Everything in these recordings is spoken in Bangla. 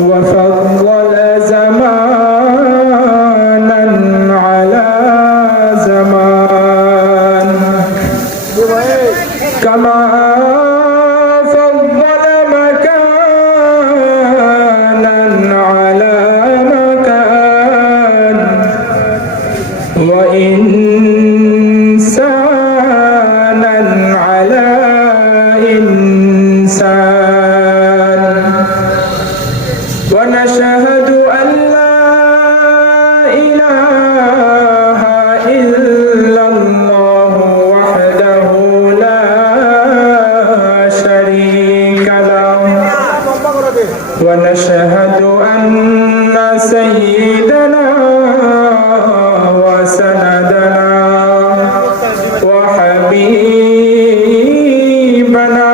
وفضل زمانا على زمان كما فضل مكانا على مكان وإنسانا على إنسان ونشهد أن لا إله إلا الله وحده لا شريك له ونشهد أن سيدنا وسندنا وحبيبنا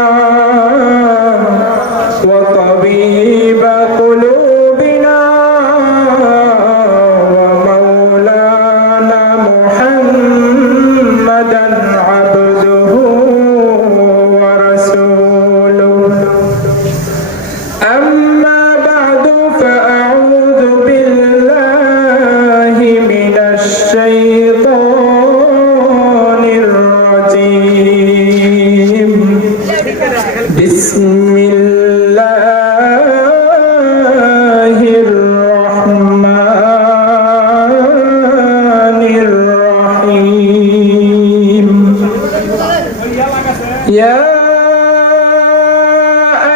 وطبيب قلوبنا ومولانا محمدا عبده ورسوله أما بعد فأعوذ بالله من الشيطان الرجيم بسم الله الرحمن الرحيم يا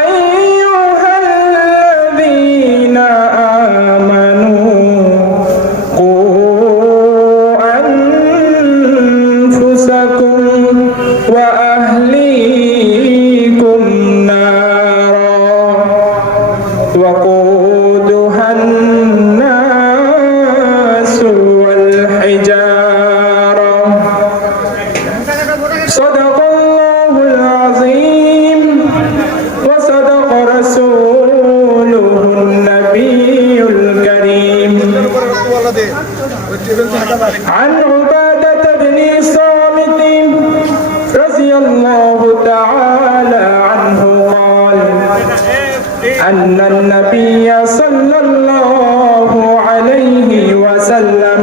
أيها الذين آمنوا قوا أنفسكم وأهليكم نارا وقودها الناس والحجارة صدق الله العظيم وصدق رسوله النبي الكريم عن عبادة بن صامت رضي الله تعالى عنه قال أن النبي صلى الله عليه وسلم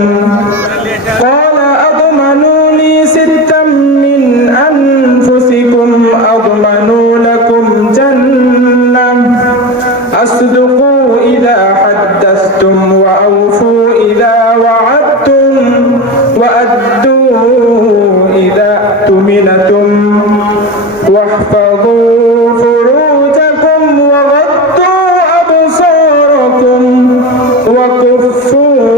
قال أضمنوا لي ستا من أنفسكم أضمنوا لكم جنة أصدقوا إذا حدثتم وأوفوا إذا وعدتم وأدوا إذا اؤتمنتم واحفظوا فروجكم وغضوا أبصاركم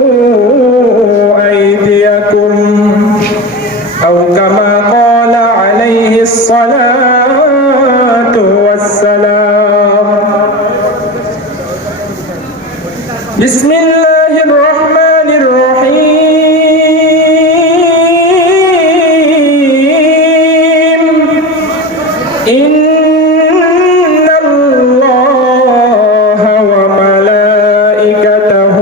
وكفوا أيديكم أو كما قال عليه الصلاة والسلام بسم الله الرحمن الرحيم إن الله وملائكته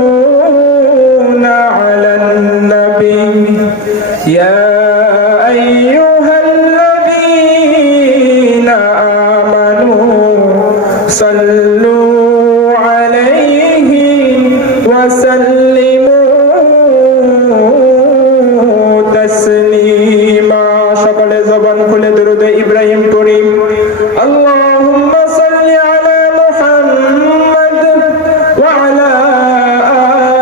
يصلون على النبي يا أيها الذين آمنوا صلوا عليه وسلموا تسليما সকলে জবান খুলে দরুদ ইব্রাহিম পড়ি اللهم صل على محمد وعلى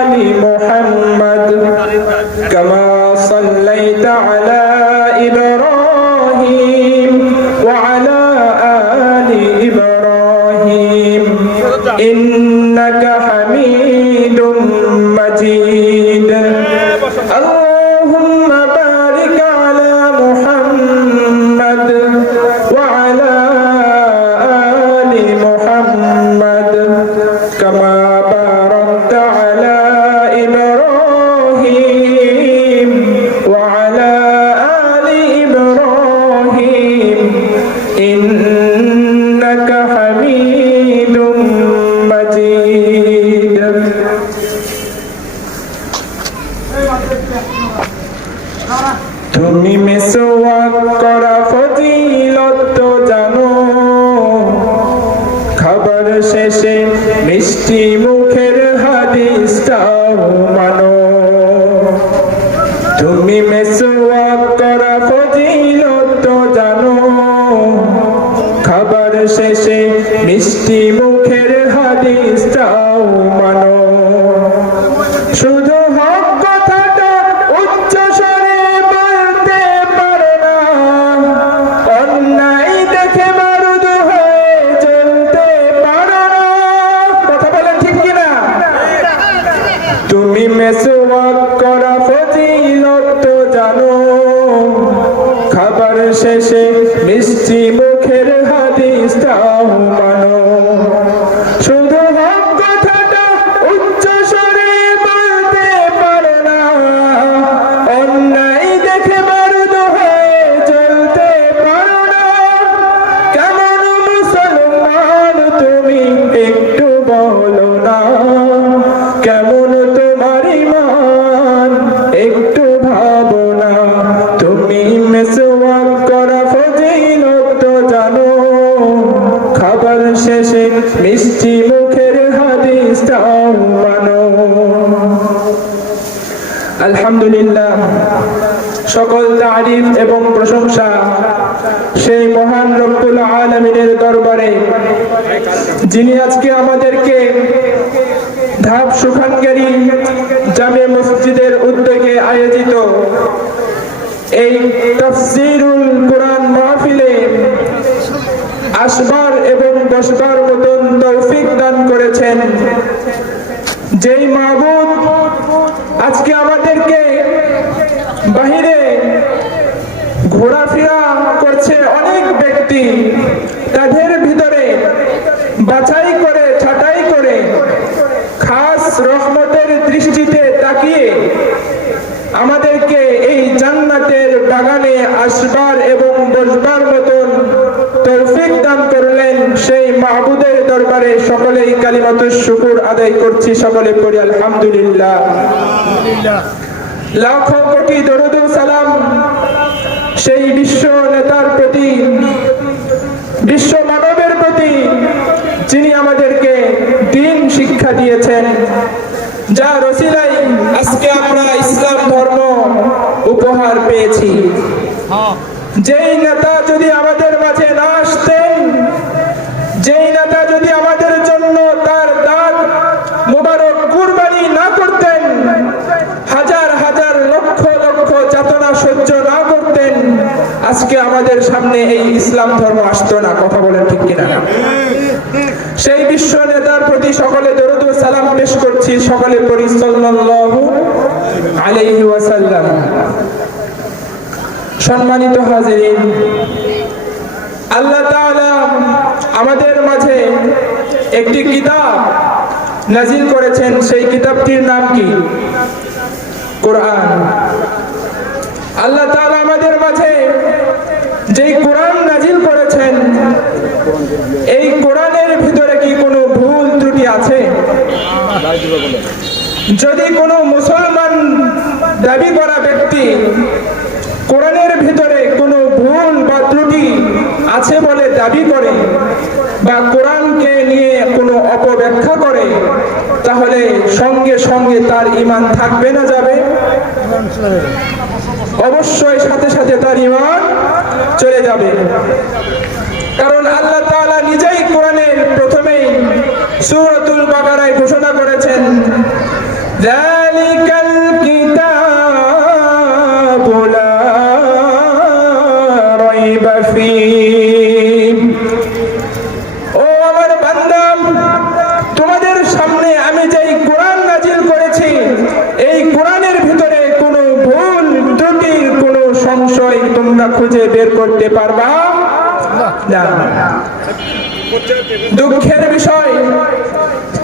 آل محمد كما صليت على إبراهيم وعلى آل إبراهيم إنك حميد مجيد اللهم بارك على محمد وعلى آل محمد كما باركت على إبراهيم وعلى آل إبراهيم إنك حميد مجيد তুমি মিসওয়াক করা ফজিলত জানো মিষ্টি মুখের হাদিসটাও মানো। তুমি মেসওয়াক করা ফজিলত তো জানো, খাবার শেষে মিষ্টি মুখের হাদিসটাও মানো। শুধু হক কথাটা উচ্চ স্বরে বলতে পারো না, অন্যায় দেখে মারুদ হয়ে চলতে পারো না। কথা বলেন ঠিক কিনা? তুমি মেসওয়াক করা ফজিলত তো জানো, খাবার শেষে মিষ্টি মুখের হাদিসটাও মানো। শুধু হক কথাটা উচ্চ স্বরে বলতে পারো না, অন্যায় দেখে মারুদ হয়ে চলতে পারো না। কেমন মুসলমান তুমি একটু বলো না, কেমন তোমার ঈমান একটু ভাবো না। তুমি মেসওয়াক করা ফজিলত তো জানো, খাবার শেষে মিষ্টি মুখের হাদিসটাও মানো। আলহামদুলিল্লাহ, সকল তারিফ এবং প্রশংসা সেই মহান রব্বুল আলামিনের দরবারে, যিনি আজকে আমাদেরকে ধাপ সুখানগেরি জামে মসজিদের উদ্যোগে আয়োজিত এই তাফসীরুল কুরআন মাহফিলে আসবার এবং বসবার মতন তৌফিক দান করেছেন। যেই মাবুদ আজকে আমাদেরকে বাহিরে ঘোরাফেরা করছে অনেক ব্যক্তি, তাদের ভিতরে বাছাই করে ছাঁটাই করে খাস রহমতের দৃষ্টিতে তাকিয়ে আমাদেরকে এই জান্নাতের বাগানে আসবার এবং বসবার মতন তৌফিক দান করলেন। সেই মাহবুদের দরবারে সকলেই কালিমাতুশ শুকর আদায় করছি, সকলে পড়ি আলহামদুলিল্লাহ। লাখো কোটি দরুদ ও সালাম সেই বিশ্ব নেতার প্রতি, বিশ্ব মানবের প্রতি, যিনি আমাদেরকে দ্বীন শিক্ষা দিয়েছেন, যার ওসিলায় আজকে আমরা ইসলাম ধর্ম উপহার পেয়েছি। যেই নেতা যদি আমাদের মাঝে না আসতেন, যেই নেতা যদি আমাদের জন্য তার দাঁত মুবারক কুরবানি না করতেন, হাজার হাজার লক্ষ লক্ষ যাতনা সহ্য না করতেন, আজকে আমাদের সামনে এই ইসলাম ধর্ম আসতো না। কথা বলেন ঠিক কিনা? সেই বিশ্ব নেতার প্রতি সকলে দরুদ ও সালাম পেশ করছি, সকলে পড়ি সাল্লাল্লাহু আলাইহি ওয়াসাল্লাম। সম্মানিত হাজিরিন, আল্লাহ তাআলা আমাদের মাঝে একটি কিতাব নাজিল করেছেন। সেই কিতাবটির নাম কি? কোরআন। আল্লাহ তাআলা আমাদের মাঝে যেই কোরআন নাজিল করেছেন, এই কোরআনের ভিতরে কি কোনো ভুল ত্রুটি আছে? যদি কোনো মুসলমান দাবি করা ব্যক্তি কোরআনের ভিতরে কোনো ভুল বা ত্রুটি আছে বলে দাবি করে, বা কোরআনকে নিয়ে কোনো অপব্যাখ্যা করে, তাহলে সঙ্গে সঙ্গে তার ঈমান থাকবে না যাবে? অবশ্যই সাথে সাথে তার ঈমান চলে যাবে। কারণ আল্লাহ তাআলা নিজেই কোরআনের প্রথমেই সূরাতুল বাকারায় ঘোষণা করেছেন, যালিকাল কিতাবু লা রাইবা ফীহ। ও আমার বান্দা, তোমাদের সামনে আমি যেই কোরআন নাজিল করেছি, এই কোরআনের ভিতরে কোনো ভুল ত্রুটির কোনো সংশয় তোমরা খুঁজে বের করতে পারবা না। দুঃখের বিষয়,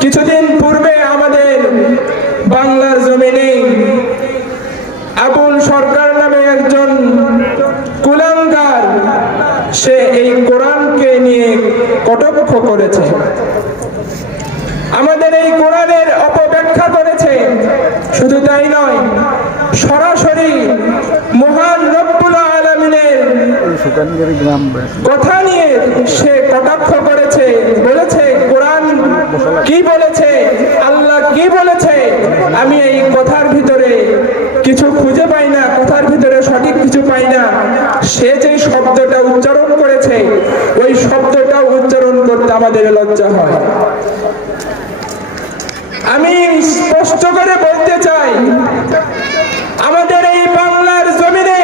কিছুদিন পূর্বে আমাদের বাংলার জমিনে আবুল সরকার নামে একজন কুলাঙ্গার, সে এই কোরআনকে নিয়ে কটাক্ষ করেছে, আমাদের এই কোরআনের অপব্যাখ্যা করেছে। শুধু তাই নয়, সরাসরি মহান রব্বুল আলামিনের কথা নিয়ে সে কটাক্ষ করেছে, বলেছে কোরআন কি বলেছে আমি এই কথার ভিতরে কিছু খুঁজে পাই না, কথার ভিতরে সঠিক কিছু পাই না। সে যে শব্দটা উচ্চারণ করেছে ওই শব্দটা উচ্চারণ করতে আমাদের লজ্জা হয়। আমি স্পষ্ট করে বলতে চাই, আমাদের এই বাংলার জমিনে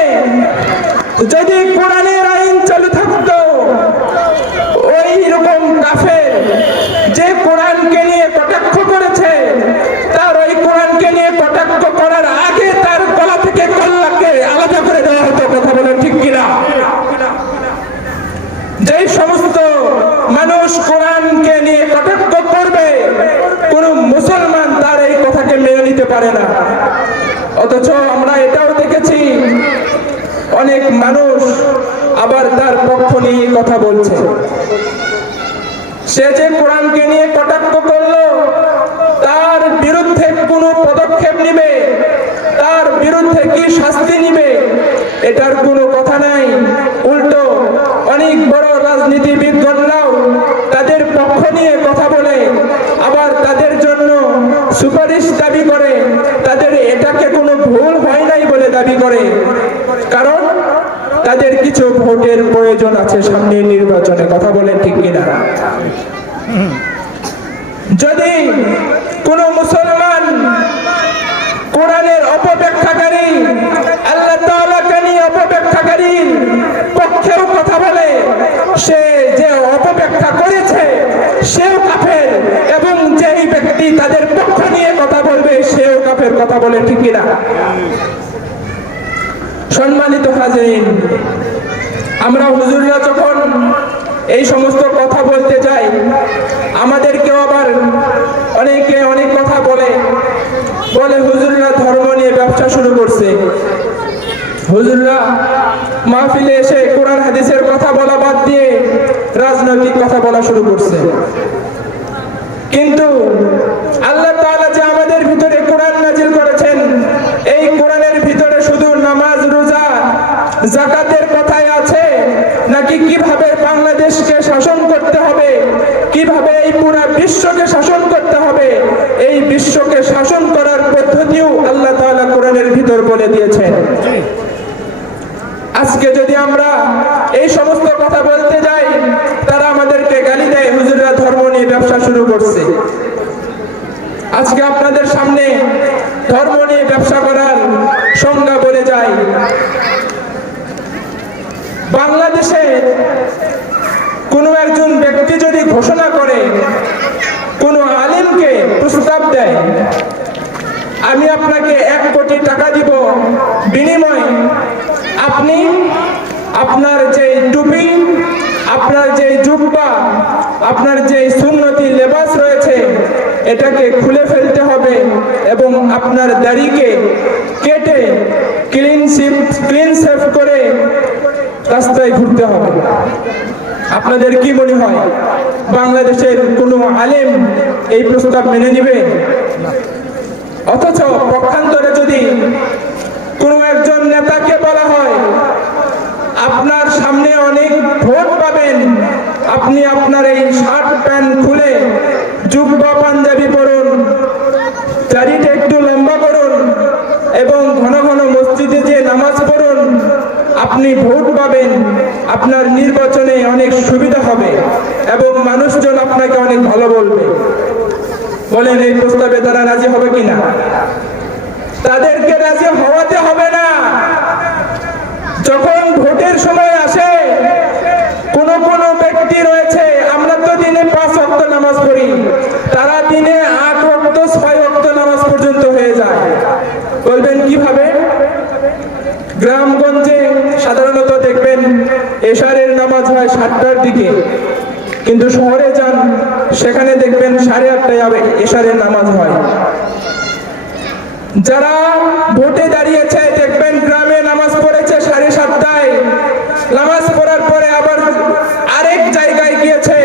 যদি কোরআনের আইন চালু থাকতো, ওই রকম কাফের যে কোরআনকে নিয়ে কটাক্ষ করেছে তার ওই কোরআনকে নিয়ে কটাক্ষ করার আগে তার গলা থেকে কল্লাকে আলাদা করে দেওয়া হতো। কথা বলেন ঠিক কিনা? যেই সমস্ত মানুষ কোরআনকে নিয়ে কটাক্ষ করবে কোন মুসলমান তার এই কথাকে মেনে নিতে পারে না। অথচ আমরা এটাও দেখেছি অনেক মানুষ আবার তার পক্ষ নিয়ে কথা বলছে। সে যে কোরআনকে নিয়ে কটাক্ষ করলো তার বিরুদ্ধে কোন পদক্ষেপ নিবে, তার বিরুদ্ধে কি শাস্তি নিবে এটার কোনো কথা নাই। উল্টো অনেক বড় রাজনীতিবিদগণরাও তাদের পক্ষ নিয়ে কথা বলে, আবার তাদের জন্য সুপারিশ দাবি করে, তাদের এটাকে কোনো ভুল হয় নাই বলে দাবি করে। কারণ তাদের কিছু ভোটের প্রয়োজন আছে সামনের নির্বাচনে। কথা বলেন ঠিক কিনা? যদি কোন মুসলমান কোরআনের অপব্যাখ্যাকারী, আল্লাহ তাআলাকে নিয়ে অপব্যাখ্যাকারী পক্ষেও কথা বলে, সে যে অপব্যাখ্যা করেছে সেও কাফের, এবং যেই ব্যক্তি তাদের পক্ষ নিয়ে কথা বলবে সেও কাফের। কথা বলে ঠিক কিনা? সম্মানিত হাজিরিন, আমরা হুজুররা যখন এই সমস্ত কথা বলতে যাই, আমাদেরকেও আবার অনেকে অনেক কথা বলে হুজুররা ধর্ম নিয়ে ব্যবসা শুরু করছে, হুজুররা মাহফিলে এসে কোরআন হাদিসের কথা বলা বাদ দিয়ে রাজনৈতিক কথা বলা শুরু করছে। কিন্তু আল্লাহ তাআলা যে আমাদের ভিতরে কোরআন নাজিল করেছেন, এই কোরআনের ভিতরে শুধু নামাজ, রোজা, যাকাতের কথাই আছে নাকি কিভাবে বাংলাদেশকে শাসন করতে হবে, কিভাবে এই পুরো বিশ্বকে শাসন করতে হবে, এই বিশ্বকে শাসন করার পদ্ধতিও আল্লাহ তাআলা কোরআনের ভিতর বলে দিয়েছেন। আজকে যদি আমরা এই সমস্ত কথা বলতে যাই, তারা আমাদেরকে গালি দেয়, হুজুররা ধর্ম নিয়ে ব্যবসা শুরু করছে। আজকে আপনাদের সামনে ধর্ম নিয়ে ব্যবসা করার সংজ্ঞা বলে যায়। বাংলাদেশে কোনো একজন ব্যক্তি যদি ঘোষণা করে, কোনো আলেমকে প্রস্তাব দেয়, আমি আপনাকে 1 কোটি টাকা দিব, বিনিময়ে আপনি আপনার যে টুপি, আপনার যে জুব্বা, আপনার যে সুন্নতি লেবাস রয়েছে এটাকে খুলে ফেলতে হবে এবং আপনার দাড়িকে কেটে ক্লিন শেভ করে রাস্তায় ঘুরতে হবে। আপনাদের কি মনে হয় বাংলাদেশের কোনো আলেম এই প্রস্তাব মেনে নেবে? অথচ পক্ষান্তরে যদি কোনো একজন নেতাকে বলা হয় আপনার সামনে অনেক ভোট পাবেন, আপনি আপনার এই শার্ট প্যান্ট খুলে জুব্বা পাঞ্জাবি পরুন, দাড়িটা একটু লম্বা করুন এবং ঘন ঘন মসজিদে যে নামাজ পড়ুন, আপনি ভোট পাবেন, আপনার নির্বাচনে অনেক সুবিধা হবে এবং মানুষজন আপনাকে অনেক ভালো বলবে। বলেন এই প্রস্তাবে তারা রাজি হবে কিনা? তাদেরকে রাজি হওয়াতে হবে না। যখন ভোটের সময় আসে, কোন ব্যক্তি রয়েছে, আমরা তো দিনে 5 ওয়াক্ত নামাজ পড়ি, তারা দিনে 8 ওয়াক্ত 6 ওয়াক্ত নামাজ পর্যন্ত হয়ে যায়। বলবেন কিভাবে? গ্রামগঞ্জে সাধারণত দেখবেন এশারের নামাজ হয় 7টার দিকে, কিন্তু শহরে যান সেখানে দেখবেন 8:30টায় এশারের নামাজ হয়। যারা ভোটে দাঁড়িয়েছে দেখবেন গ্রামে নামাজ পড়েছে 7:30টায়, নামাজ পড়ার পরে আবার আরেক জায়গায় গিয়েছে,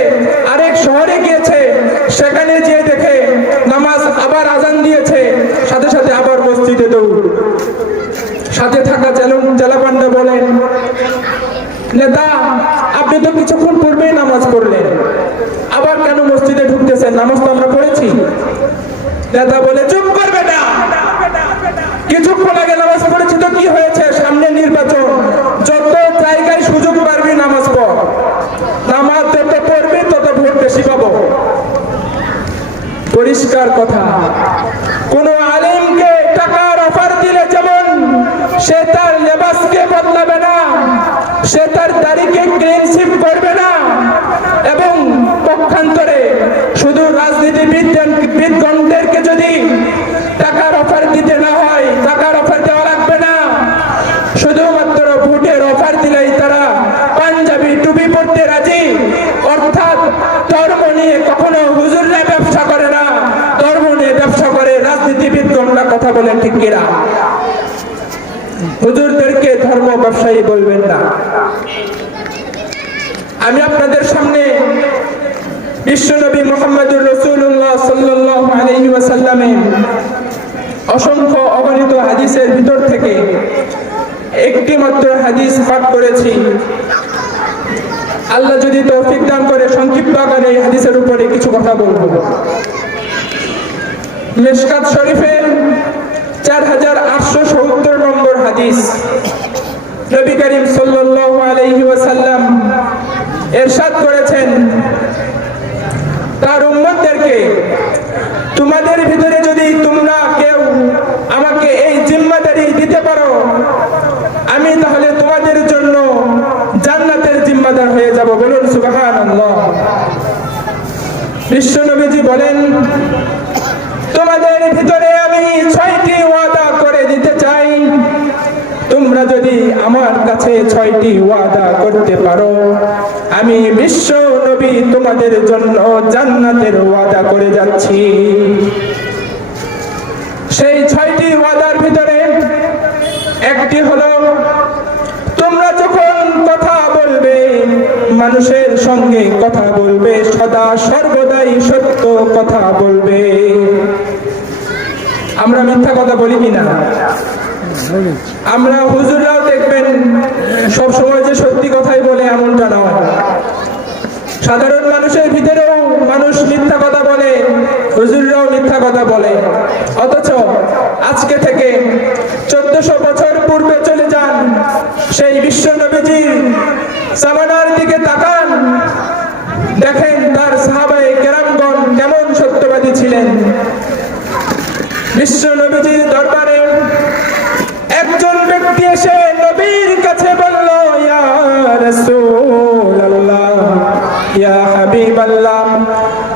আরেক শহরে গিয়েছে, সেখানে গিয়ে দেখে নামাজ আবার আজান দিয়েছে, সাথে সাথে আবার মসজিদে দৌড়। সাথে থাকা জেলাপান্ডা বলেন, নেতা আপনি তো কিছুক্ষণ পূর্বেই নামাজ পড়লেন, আবার কেন মসজিদে ঢুকতেছেন? নামাজ তো আমরা পড়েছি। নেতা বলে চুপ করবে না, কিছুক্ষণ আগে নামাজ পড়েছি তো কি হয়েছে, সামনে নির্বাচন, যত জায়গায় সুযোগ পারবি নামাজ পড়, নামাজ যত পড়বি তত ভোট বেশি পাবো। পরিষ্কার কথা। কোন আলেমকে টাকার অফার দিলে যেমন সে তার লেবাসকে বদলাবে না, সে তার দাড়িকে ক্লিনশিপ করবে না, এবং পক্ষান্তরে শুধু রাজনীতিবিদগণদেরকে যদি টাকার অফার দিতে না হয়, টাকার অফার দেওয়া লাগবে না, শুধুমাত্র ভোটের অফার দিলেই তারা পাঞ্জাবি টুপি পরতে রাজি। অর্থাৎ ধর্ম নিয়ে কখনো হুজুররা ব্যবসা করে না, ধর্ম নিয়ে ব্যবসা করে রাজনীতিবিদগণরা। কথা বলেন ঠিক কিনা? হুজুরদেরকে ধর্ম ব্যবসায়ী বলবেন না। আমি আপনাদের সামনে বিশ্বনবী মুহাম্মদুর রাসূলুল্লাহ সাল্লাল্লাহু আলাইহি ওয়াসাল্লামের অসংখ্য অগণিত হাদিসের ভিতর থেকে একটি মাত্র হাদিস পাঠ করেছি। আল্লাহ যদি তৌফিক দান করে সংক্ষিপ্ত আকারে এই হাদিসের উপরে কিছু কথা বলবো। মিশকাত শরীফের 4870 নম্বর হাদিস। নবী করিম সাল্লাল্লাহু আলাইহি ওয়াসাল্লাম ইরশাদ করেছেন তার উম্মতদেরকে, তোমাদের ভিতরে যদি তোমরা কেউ আমাকে এই জিম্মাদারি দিতে পারো, আমি তাহলে তোমাদের জন্য জান্নাতের জিম্মাদার হয়ে যাব। বলুন সুবহানাল্লাহ। বিশ্ব নবীজি বলেন, তোমাদের ভিতরে আমি 6টি ওয়াদা করে দিতে চাই, তোমরা যদি আমার কাছে 6টি ওয়াদা করতে পারো, আমি বিশ্ব নবী তোমাদের জন্য জান্নাতের ওয়াদা করে যাচ্ছি। সেই 6টি ওয়াদার ভিতরে একটি হলো, তোমরা যখন কথা বলবে, মানুষের সঙ্গে কথা বলবে, সদা সর্বদাই সত্য কথা বলবে। আমরা মিথ্যা কথা বলি কিনা? আমরা হুজুররাও দেখবেন সব সময় যে সত্যি কথাই বলে এমনটা নয়। সাধারণ মানুষের ভিতরেও মানুষ মিথ্যা কথা বলে, হুজুররাও মিথ্যা কথা বলে। অথচ আজকে থেকে 1400 বছর পূর্বে চলে যান, সেই বিশ্ব নবীজির জামানার দিকে তাকান, দেখেন তার সাহাবায়ে কেরামগণ কেমন সত্যবাদী ছিলেন। বিশ্ব নবীজির দরবারে একজন ব্যক্তি এসে নবীর কাছে বলল, ইয়া রাসূলুল্লাহ, ইয়া হাবিবাল্লাহ,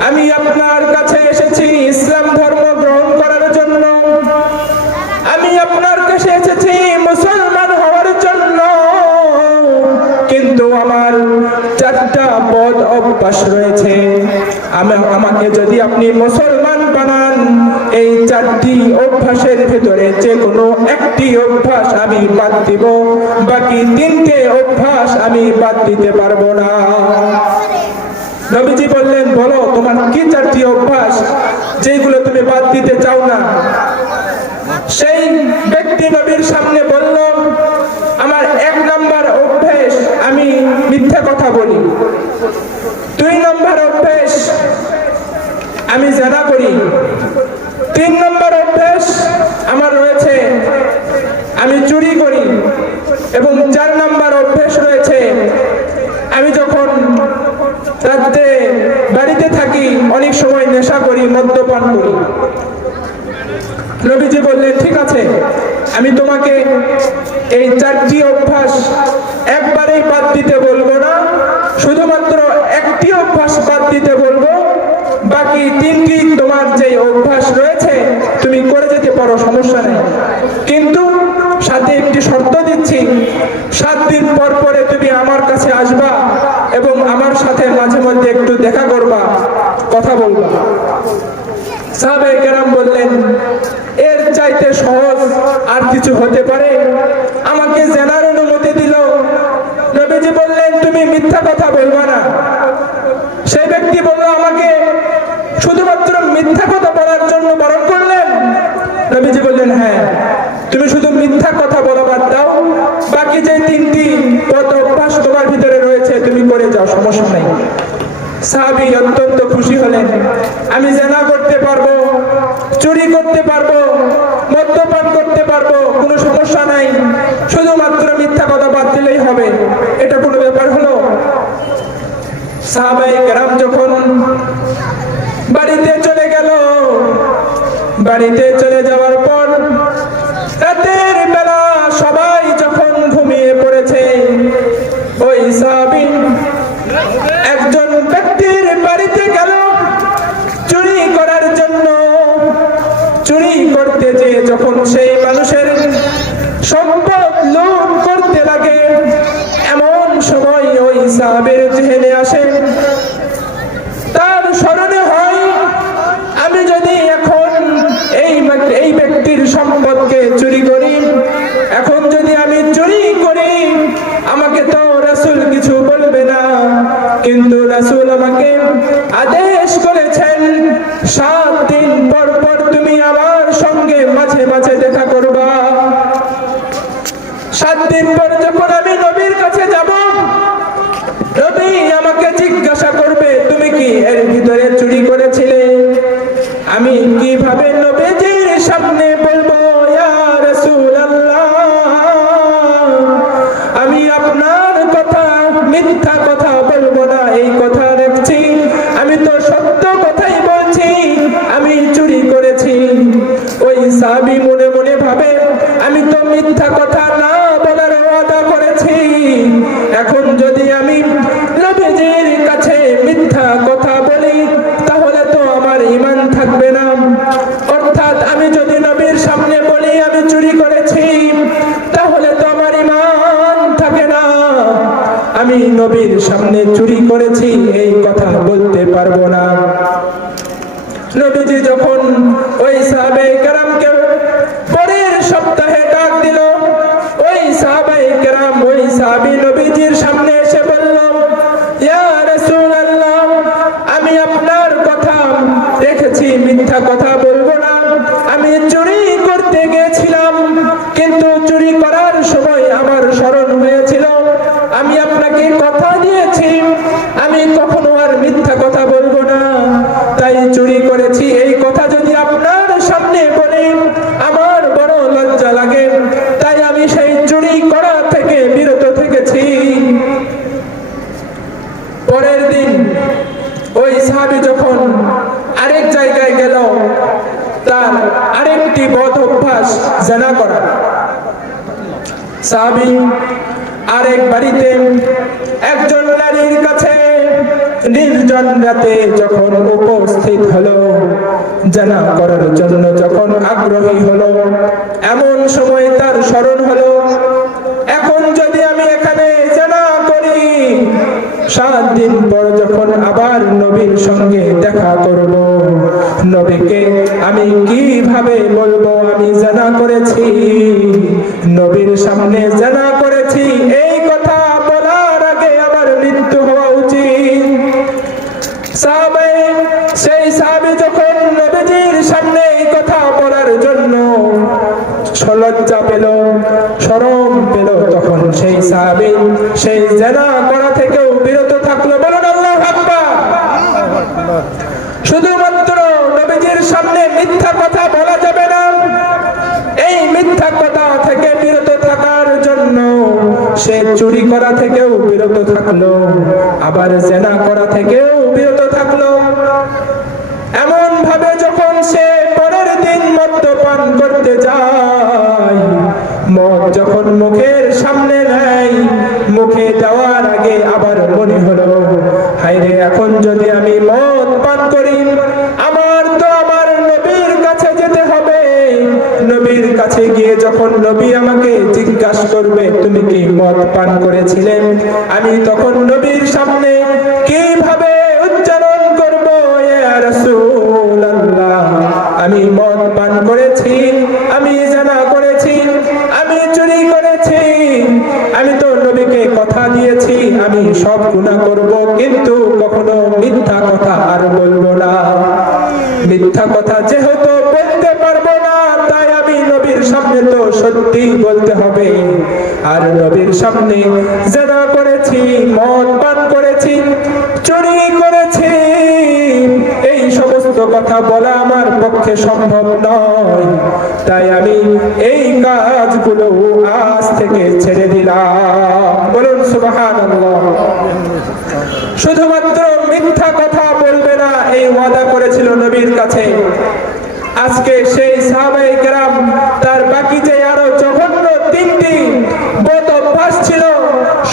আমি আপনার কাছে এসেছি ইসলাম ধর্ম গ্রহণ করার জন্য, আমি আপনার কাছে এসেছি মুসলমান হওয়ার জন্য, কিন্তু আমার 4টা বদ অভ্যাস রয়েছে। আমাকে যদি আপনি মুসলমান বানান, এই 4টি অভ্যাসের ভিতরে যে কোনো একটি অভ্যাস আমি বাদ দিব, বাকি 3টে অভ্যাস আমি বাদ দিতে পারবো না। নবীজি বললেন, বলো তোমার কি 4টি অভ্যাস যেগুলো তুমি বাদ দিতে চাও না? সেই ব্যক্তি নবীর সামনে বলল, আমার 1 নম্বর অভ্যাস আমি মিথ্যা কথা বলি, 2 নম্বর অভ্যাস আমি জিনা করি, 3 নম্বর অভ্যাস আমার রয়েছে আমি চুরি করি, এবং 4 নম্বর অভ্যাস রয়েছে আমি যখন রাতে বাড়িতে থাকি অনেক সময় নেশা করি, মদ্যপান করি। নবীজি বললেন, ঠিক আছে, আমি তোমাকে এই 4টি অভ্যাস একবারেই বাদ দিতে বলবো না, শুধুমাত্র একটি অভ্যাস বাদ দিতে বলবো, বাকি 3টি তোমার যে অভ্যাস রয়েছে তুমি করে যেতে পারো, সমস্যা নেই, কিন্তু সাথে একটি শর্ত দিচ্ছি, 7 দিন পর পরে তুমি আমার কাছে আসবা এবং আমার সাথে মাঝে মধ্যে একটু দেখা করবা, কথা বলবা। সাহাবায়ে কেরাম বললেন, এর চাইতে সহজ আর কিছু হতে পারে? আমাকে জিনার অনুমতি দিল। নবীজি বললেন, তুমি মিথ্যা কথা বলবা না। সেই ব্যক্তি বলল, আমাকে শুধুমাত্র মিথ্যা কথা বলার জন্য বারণ করলেন? নবীজি বললেন, হ্যাঁ, তুমি শুধু মিথ্যা কথা বলা বাদ দাও, বাকি যে 3টি অভ্যাস তোমার ভিতরে রয়েছে তুমি করে যাও, সমস্যা নেই। সাহাবী অত্যন্ত খুশি হলেন, আমি জিনা করতে পারবো, চুরি করতে পারবো, মদ্যপান করতে পারবো, সাহাবায়ে কেরাম যখন বাড়িতে চলে গেল, বাড়িতে চলে যাওয়ার পর রাতের বেলা সবাই যখন ঘুমিয়ে পড়েছে, ওই সাহাবী একজন ব্যক্তির বাড়িতে গেল চুরি করার জন্য। চুরি করতে যেয়ে যখন সেই মানুষের সম্পদ লুট করতে লাগে, এমন সময় ওই সাহাবীর জেহেনে আসে, তার স্মরণে হয়, আমি যদি এখন এই ব্যক্তির সম্পদকে চুরি করি, এখন যদি আমি চুরি করি, আমাকে তো রাসূল কিছু বলবে না, কিন্তু রাসূল আমাকে আদেশ করেছেন 7 দিন পর পর তুমি আমার সঙ্গে মাঝে মাঝে দেখা করবা। 7 দিন পর যখন আমি নবীর কাছে যাব, নবী আমাকে জিজ্ঞাসা করবে তুমি কি এর ভিতরে চুরি করেছিলে? আমি কিভাবে নবীজির সামনে বলবো ইয়া রাসূলুল্লাহ, আমি আপনার কথা মিথ্যা কথা বলবো না, এই কথা রাখছি, আমি তো সত্য কথাই বলছি, আমি চুরি করেছি। ওই সাহাবী মনে মনে ভাবে, আমি তো মিথ্যা কথা না বলার ওয়াদা করেছি, এখন যদি আমি নবীজির কাছে মিথ্যা কথা বলি তাহলে তো আমার ঈমান থাকবে না, অর্থাৎ আমি যদি নবীর সামনে বলি আমি চুরি করেছি তাহলে তো আমার ঈমান থাকে না, আমি নবীর সামনে চুরি করেছি এই কথা বলতে পারবো না। নবীজি যখন ওই সাহাবায়ে কেরামকে পরের সপ্তাহে ডাক দিল, ওই সাহাবায়ে কেরাম ওই সাহাবী নবীজির সামনে এসে বলল, ইয়া রাসূলুল্লাহ, আমি আপনার কথা রেখেছি, মিথ্যা কথা বলবো না, আমি চুরি করতে গিয়েছিলাম, কিন্তু চুরি করার সময় আমার স্মরণ হয়েছিল, আমি আপনাকে কথা দিয়েছি আমি কখনো আর মিথ্যা কথা বলবো না, তাই চুরি করেছি, এই কথা যদি আপনার সামনে বলি আমার বড় লজ্জা লাগে, তাই আমি সেই চুরি করা থেকে বিরত থেকেছি। পরের দিন ওই সাহাবী যখন আরেক জায়গায় গেল, তার আরেকটি বদ অভ্যাস জিনা করা। সাহাবী আরেক বাড়িতে একজন নারীর কাছে নির্জন রাতে যখন উপস্থিত হলো, জিনা করার জন্য যখন আগ্রহী হলো, এমন সময় তার স্মরণ হলো, এখন যদি আমি এখানে জিনা করি, 7 দিন পর যখন আবার নবীর সঙ্গে দেখা করব, নবীকে আমি কিভাবে বলবো আমি জিনা করেছি, নবীর সামনে জিনা করেছি, এই কথা বলার আগে আমার মৃত্যু হওয়া উচিত। সেই সাহাবী যখন নবীজির সামনে এই কথা বলার জন্য লজ্জা পেল, শরম পেল, তখন সেই সাহাবী সেই জিনা করা থেকেও বিরত থাকলো। বলুন আল্লাহু আকবার। শুধুমাত্র নবীজির সামনে মিথ্যা কথা বলা যাবে না, এই মিথ্যা কথা থেকে বিরত থাকার জন্য সে চুরি করা থেকেও বিরত থাকলো, আবার জিনা করা থেকেও বিরত থাকলো। এমন ভাবে যখন সে পরের দিন মদ্যপান করতে যায়, মদ যখন মুখের সামনে নেয়, মুখে দেওয়ার আগে আবার মনে হলো, হায়রে এখন যদি আমি মদ পান করি, আমার তো আমার নবীর কাছে যেতে হবে, নবীর কাছে গিয়ে যখন নবী আমাকে জিজ্ঞাসা করবে তুমি কি মদ পান করেছিলে, আমি তখন নবীর সামনে কিভাবে উচ্চারণ করব, ইয়া রাসূলুল্লাহ, আমি মদ পান করেছি, আমি জিনা করেছি, আমি চুরি করেছি, আমি তো নবীকে কথা দিয়েছি আমি সব গুনাহ করব, কিন্তু কখনো মিথ্যা কথা আর বলবো না। মিথ্যা কথা যেহেতু বলতে পারবো না, তাই আমি নবীর সামনে তো সত্যি বলতে হবে, আর নবীর সামনে জিনা করেছি, মদ পান করেছি, চুরি করেছি, এই সমস্ত কথা বলা আমার পক্ষে সম্ভব নয়, তাই আমি এই কাজগুলো আজ থেকে ছেড়ে দিলাম। বলুন সুবহানাল্লাহ। শুধুমাত্র মিথ্যা কথা বলবে না এই ওয়াদা করেছিল নবীর কাছে। আজকে সেই সাহাবায়ে কেরাম তার বাকি যে আরো জঘন্য তিনটি বদ অভ্যাস ছিল,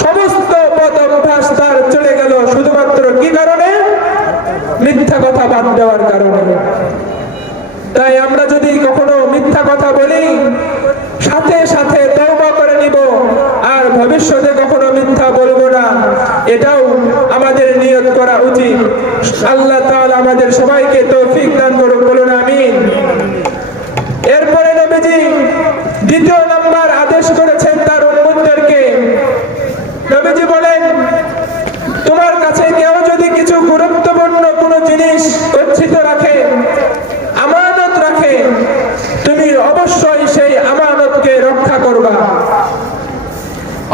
সমস্ত বদ অভ্যাস তার চলে গেল শুধুমাত্র কি কারণে? মিথ্যা কথা বাদ দেওয়ার কারণে। তাই আমরা যদি কখনো মিথ্যা কথা বলি, সাথে সাথে তওবা করে নিব আর ভবিষ্যতে কখনো মিথ্যা বলবো না, এটাও আমাদের নিয়ত করা উচিত। আল্লাহ তাআলা আমাদের সবাইকে তৌফিক দান করুন, বলুন আমিন। এরপরে নবীজি দ্বিতীয় নাম্বার আদেশ করেছেন তার উম্মতদেরকে। নবীজি বলেন, তোমার কাছে কেউ যদি কিছু গুরুত্বপূর্ণ কোনো জিনিস গচ্ছিত রাখে, আমানত রাখে, তুমি অবশ্যই সেই আমানতকে রক্ষা করবা।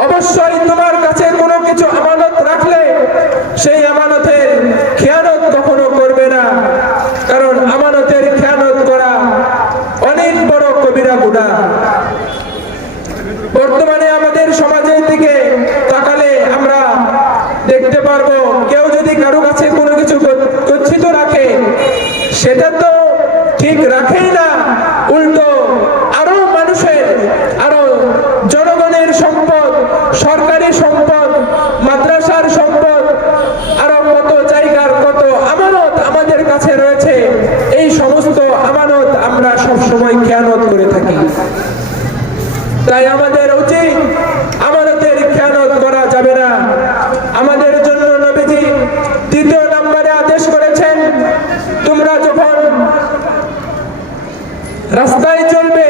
অবশ্যই তোমার কাছে কোনো কিছু আমানত রাখলে সেই আমানতের খেয়ানত কখনো করবে না, কারণ আমানতের খেয়ানত করা অনেক বড় কবিরা গুনাহ। বর্তমানে আমাদের সমাজের দিকে তাকালে আমরা দেখতে পারবো, কেউ যদি কারো কাছে কোনো কিছু গচ্ছিত রাখে, সেটা তো ঠিক রাখেই না, উল্টো আরো মানুষের, আরো জনগণের সম্পদ, সরকারি সম্পদ, মাদ্রাসার সম্পদ, আরো কত জায়গার কত আমানত আমাদের কাছে রয়েছে, এই সমস্ত আমানত আমরা সব সময় খেয়ানত করে থাকি। তাই আমাদের উচিত আমানতের খেয়ানত করা যাবে না। আমাদের জন্য নবীজি দ্বিতীয় নম্বরে আদেশ করেছেন, তোমরা যখন রাস্তায় চলবে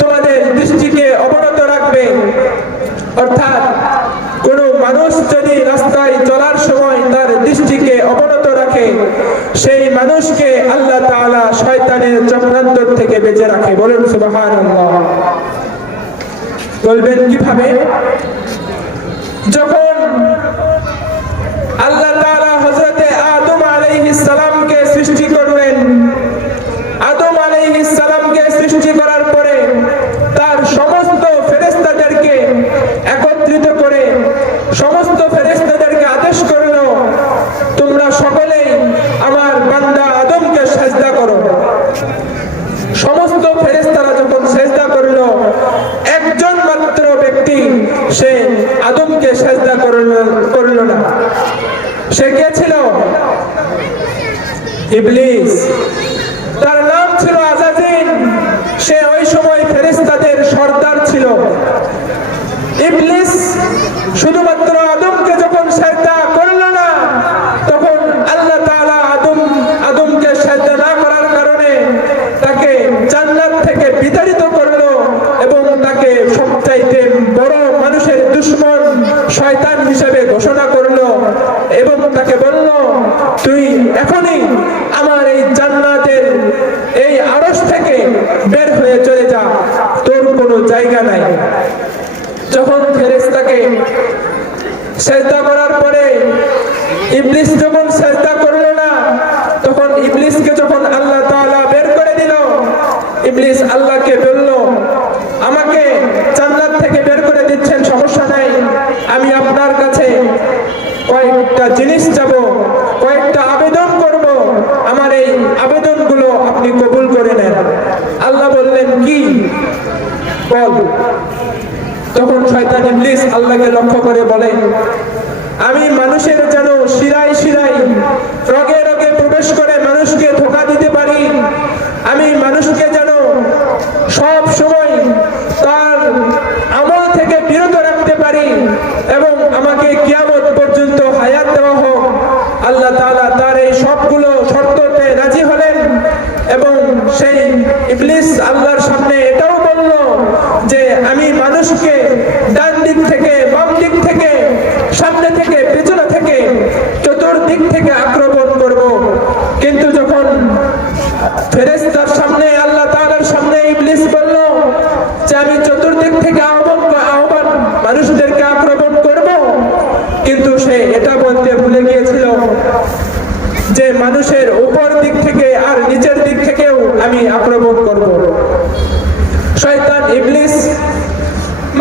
তোমাদের দৃষ্টিকে অবনত রাখবে। অর্থাৎ কোনো মানুষ যদি রাস্তায় চলার সময় তার দৃষ্টিকে অবনত রাখে, সেই মানুষকে আল্লাহ তাআলা শয়তানের চক্রান্ত থেকে বেঁচে রাখে। বলুন সুবহানাল্লাহ। বলবেন কিভাবে? যখন আল্লাহ তাআলা হযরতে আদম আলাইহিস সালামকে সৃষ্টি করলেন, আদম আলাইহিস সালামকে সৃষ্টি করার পরে তার সমস্ত ফেরেশতাদেরকে একত্রিত করে সমস্ত ফেরেশতাদেরকে আদেশ করলো, তোমরা সকলেই আমার বান্দা আদমকে সিজদা করো। সমস্ত ফেরেশতারা যখন সিজদা করলো, একজন মাত্র ব্যক্তি সে আদমকে সিজদা করল না। সে কে ছিল? ইবলিস। তার নাম ছিল আযাজিল। সে ওই সময় ফেরেশতাদের সর্দার ছিল। ইবলিস শুধুমাত্র আদমকে যখন সিজদা করল না, তখন আল্লাহ তাআলা আদমকে সিজদা না করার কারণে তাকে জান্নাত থেকে বিতাড়িত করলো এবং তাকে সবচাইতে বড় মানুষের দুশমন শয়তান হিসেবে ঘোষণা করলো এবং তাকে বলল, তুই এখনই আমার এই জান্নাতের এই আরশ থেকে বের হয়ে চলে যা, তোর কোনো জায়গা নাই। যখন ফেরেশতাকে সিজদা করার পরে ইবলিস যখন সিজদা করলো না, তখন ইবলিসকে যখন আল্লাহ তাআলা বের করে দিল, ইবলিস আল্লাহকে বলল, আমাকে জান্নাত থেকে বের করে দিচ্ছেন, সমস্যা নাই, আমি আপনার কাছে কয়েকটা জিনিস চাবো, কয়েকটা আবেদন করব, আমার এই আবেদনগুলো আপনি কবুল করে নেন। আল্লাহ বললেন, কি বল? তখন শয়তান ইবলিস আল্লাহকে লক্ষ্য করে বলে, আমি মানুষের যেন শিরায় শিরায়, রগে রগে প্রবেশ করে মানুষকে ধোঁকা দিতে পারি, আমি মানুষকে যেন সব সময় তার আমল থেকে বিরত রাখতে পারি এবং আমাকে কিয়ামত পর্যন্ত হায়াত দেওয়া হোক। আল্লাহ তাআলা তার এই সবগুলো শর্ততে রাজি হলেন এবং সেই ইবলিস আল্লাহর সামনে এটাও বলল যে আমি মানুষকে ডান দিক থেকে, বাম দিক থেকে, সামনে থেকে, পেছনে থেকে, চতুর্দিক থেকে আক্রমণ করব। কিন্তু যখন ফেরেশতার সামনে, আল্লাহ তাআলার সামনে ইবলিস বলল যে আমি চতুর্দিক থেকে আহ্বান মানুষদেরকে আক্রমণ করব, কিন্তু সে এটা বলতে ভুলে গিয়েছিল যে মানুষের উপর দিক থেকে আর নিচের দিক থেকেও আমি আক্রমণ করব। শয়তান ইবলিস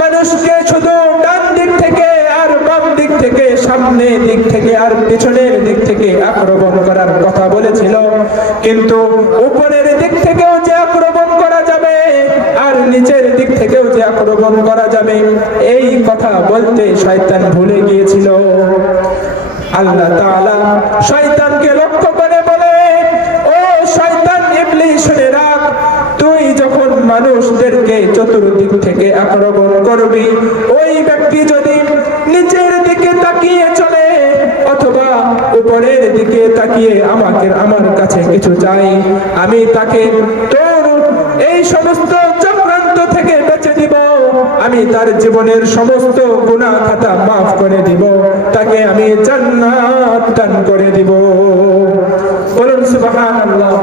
মানুষকে শুধু ডান দিক থেকে আর বাম দিক থেকে, সামনে সামনের দিক থেকে আর পিছনের দিক থেকে আক্রমণ করার কথা বলেছিল, কিন্তু উপরের দিক থেকেও যে আক্রমণ করা যাবে আর নিচের দিক থেকেও যে আক্রমণ করা যাবে এই কথা বলতে শয়তান ভুলে গিয়েছিল। আল্লাহ তাআলা শয়তানকে লক্ষ্য করে বলে, ও শয়তান ইবলিস শুনে রাখ, তুই যখন মানুষদেরকে চতুর্দিক থেকে আক্রমণ করবি, ওই ব্যক্তি যদি নিচের দিকে তাকিয়ে চলে অথবা উপরের দিকে তাকিয়ে আমার কাছে কিছু চাই, আমি তাকে তোর এই সমস্ত চক্রান্ত থেকে বেঁচে দিব, আমি তার জীবনের সমস্ত গুনাহ খাতা মাফ করে দিব, তাকে আমি জান্নাত দান করে দিব। বলুন সুবহানাল্লাহ।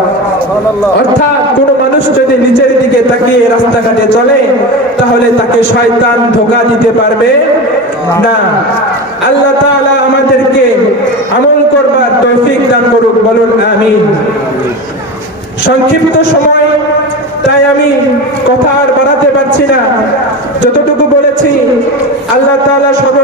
অর্থাৎ কোন মানুষ যদি নিচের দিকে তাকিয়ে রাস্তাঘাটে চলে তাহলে তাকে শয়তান ধোঁকা দিতে পারবে না। আল্লাহ তাআলা আমাদেরকে আমল করবার তৌফিক দান করুক, বলুন আমিন। সংক্ষিপ্ত সময়, তাই আমি কথা আর বাড়াতে পারছি না, যতটুকু বলেছি আল্লাহ তাআলা সর্ব